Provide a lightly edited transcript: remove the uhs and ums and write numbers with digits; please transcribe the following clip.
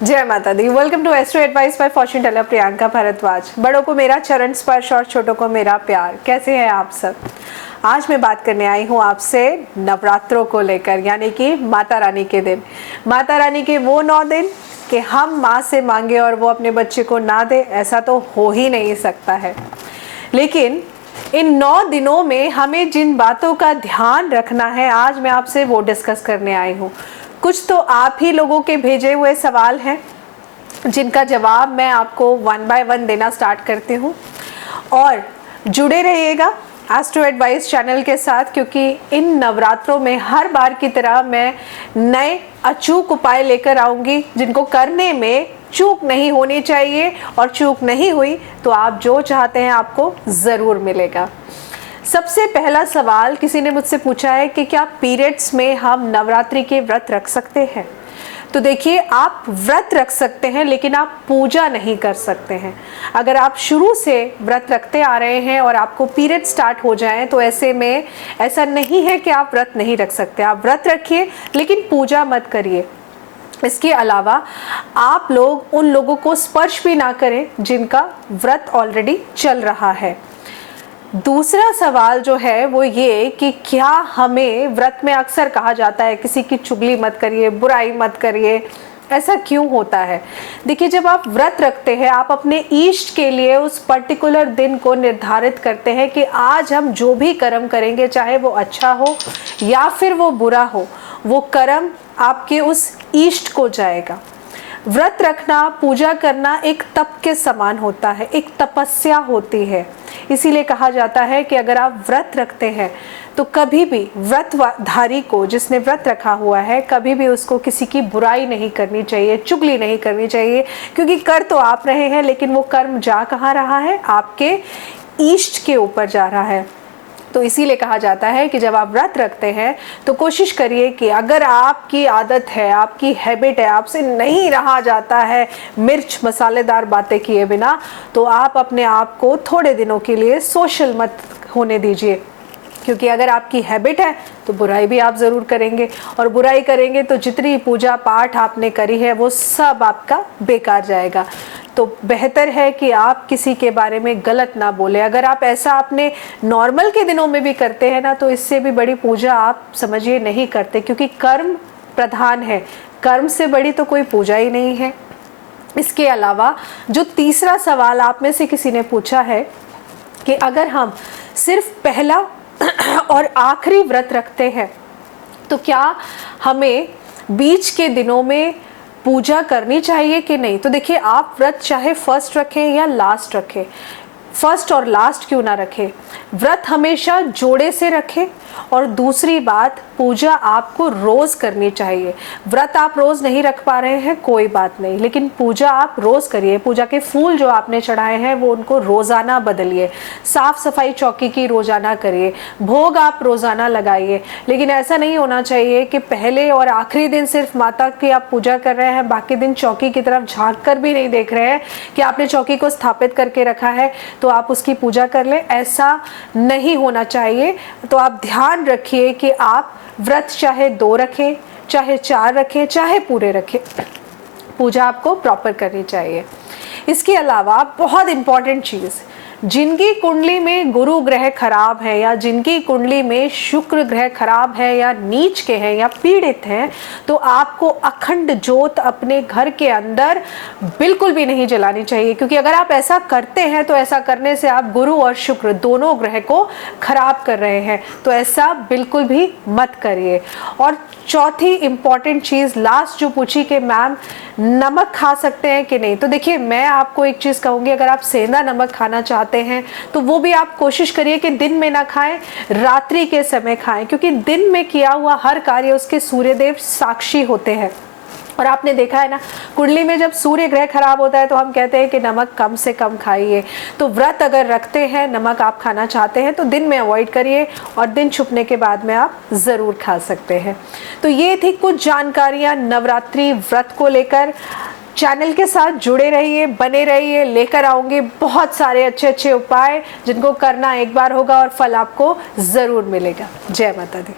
जय माता दी। Welcome to astro advice by fortune teller Priyanka Bhardwaj. बड़ों को मेरा चरण स्पर्श और छोटों को मेरा प्यार। कैसे हैं आप सब? आज मैं बात करने आई हूँ आपसे नवरात्रों को लेकर, यानी कि माता रानी के दिन, माता रानी के वो 9 दिन कि हम माँ से मांगे और वो अपने बच्चे को ना दे, ऐसा तो हो ही नहीं सकता है। लेकिन इन 9 दिनों में हमें जिन बातों का ध्यान रखना है, आज मैं आपसे वो डिस्कस करने आई हूँ। कुछ तो आप ही लोगों के भेजे हुए सवाल हैं जिनका जवाब मैं आपको 1 बाय 1 देना स्टार्ट करती हूँ, और जुड़े रहिएगा एस्ट्रो एडवाइस चैनल के साथ, क्योंकि इन नवरात्रों में हर बार की तरह मैं नए अचूक उपाय लेकर आऊँगी जिनको करने में चूक नहीं होनी चाहिए, और चूक नहीं हुई तो आप जो चाहते हैं आपको ज़रूर मिलेगा। सबसे पहला सवाल किसी ने मुझसे पूछा है कि क्या पीरियड्स में हम नवरात्रि के व्रत रख सकते हैं? तो देखिए, आप व्रत रख सकते हैं लेकिन आप पूजा नहीं कर सकते हैं। अगर आप शुरू से व्रत रखते आ रहे हैं और आपको पीरियड स्टार्ट हो जाए तो ऐसे में ऐसा नहीं है कि आप व्रत नहीं रख सकते। आप व्रत रखिए लेकिन पूजा मत करिए। इसके अलावा आप लोग उन लोगों को स्पर्श भी ना करें जिनका व्रत ऑलरेडी चल रहा है। दूसरा सवाल जो है वो ये कि क्या हमें व्रत में अक्सर कहा जाता है किसी की चुगली मत करिए, बुराई मत करिए, ऐसा क्यों होता है? देखिए, जब आप व्रत रखते हैं, आप अपने इष्ट के लिए उस पर्टिकुलर दिन को निर्धारित करते हैं कि आज हम जो भी कर्म करेंगे, चाहे वो अच्छा हो या फिर वो बुरा हो, वो कर्म आपके उस इष्ट को जाएगा। व्रत रखना, पूजा करना एक तप के समान होता है, एक तपस्या होती है। इसीलिए कहा जाता है कि अगर आप व्रत रखते हैं तो कभी भी व्रतधारी को, जिसने व्रत रखा हुआ है, कभी भी उसको किसी की बुराई नहीं करनी चाहिए, चुगली नहीं करनी चाहिए, क्योंकि कर तो आप रहे हैं लेकिन वो कर्म जा कहाँ रहा है? आपके इष्ट के ऊपर जा रहा है। तो इसीलिए कहा जाता है कि जब आप व्रत रखते हैं तो कोशिश करिए कि अगर आपकी आदत है, आपकी हैबिट है, आपसे नहीं रहा जाता है मिर्च मसालेदार बातें किए बिना, तो आप अपने आप को थोड़े दिनों के लिए सोशल मत होने दीजिए, क्योंकि अगर आपकी हैबिट है तो बुराई भी आप ज़रूर करेंगे, और बुराई करेंगे तो जितनी पूजा पाठ आपने करी है वो सब आपका बेकार जाएगा। तो बेहतर है कि आप किसी के बारे में गलत ना बोले। अगर आप ऐसा अपने नॉर्मल के दिनों में भी करते हैं ना, तो इससे भी बड़ी पूजा आप समझिए नहीं करते, क्योंकि कर्म प्रधान है, कर्म से बड़ी तो कोई पूजा ही नहीं है। इसके अलावा जो तीसरा सवाल आप में से किसी ने पूछा है कि अगर हम सिर्फ पहला और आखिरी व्रत रखते हैं तो क्या हमें बीच के दिनों में पूजा करनी चाहिए कि नहीं? तो देखिए, आप व्रत चाहे फर्स्ट रखें या लास्ट रखें, फर्स्ट और लास्ट क्यों ना रखें, व्रत हमेशा जोड़े से रखें। और दूसरी बात, पूजा आपको रोज़ करनी चाहिए। व्रत आप रोज़ नहीं रख पा रहे हैं, कोई बात नहीं, लेकिन पूजा आप रोज़ करिए। पूजा के फूल जो आपने चढ़ाए हैं वो उनको रोज़ाना बदलिए, साफ़ सफाई चौकी की रोज़ाना करिए, भोग आप रोज़ाना लगाइए। लेकिन ऐसा नहीं होना चाहिए कि पहले और आखिरी दिन सिर्फ माता की आप पूजा कर रहे हैं, बाकी दिन चौकी की तरफ झाँक कर भी नहीं देख रहे हैं कि आपने चौकी को स्थापित करके रखा है तो आप उसकी पूजा कर लें। ऐसा नहीं होना चाहिए। तो आप ध्यान रखिए कि आप व्रत चाहे 2 रखें, चाहे 4 रखें, चाहे पूरे रखें, पूजा आपको प्रॉपर करनी चाहिए। इसके अलावा बहुत इंपॉर्टेंट चीज़, जिनकी कुंडली में गुरु ग्रह खराब है, या जिनकी कुंडली में शुक्र ग्रह खराब है, या नीच के हैं, या पीड़ित हैं, तो आपको अखंड ज्योत अपने घर के अंदर बिल्कुल भी नहीं जलानी चाहिए, क्योंकि अगर आप ऐसा करते हैं तो ऐसा करने से आप गुरु और शुक्र दोनों ग्रह को खराब कर रहे हैं। तो ऐसा बिल्कुल भी मत करिए। और चौथी इंपॉर्टेंट चीज़ लास्ट जो पूछी कि मैम नमक खा सकते हैं कि नहीं, तो देखिए, मैं आपको एक चीज़ कहूँगी, अगर आप सेंधा नमक खाना चाहते हैं तो वो भी आप कोशिश करिए कि दिन में ना खाएं, रात्रि के समय खाएं, क्योंकि दिन में किया हुआ हर कार्य उसके सूर्यदेव साक्षी होते हैं। और आपने देखा है ना, कुंडली में जब सूर्य ग्रह खराब होता है तो हम कहते हैं कि नमक कम से कम खाइए। तो व्रत अगर रखते हैं, नमक आप खाना चाहते हैं तो दिन में अवॉइड करिए, और दिन छुपने के बाद में आप ज़रूर खा सकते हैं। तो ये थी कुछ जानकारियाँ नवरात्रि व्रत को लेकर। चैनल के साथ जुड़े रहिए, बने रहिए, लेकर आऊँगी बहुत सारे अच्छे अच्छे उपाय जिनको करना एक बार होगा और फल आपको ज़रूर मिलेगा। जय माता दी।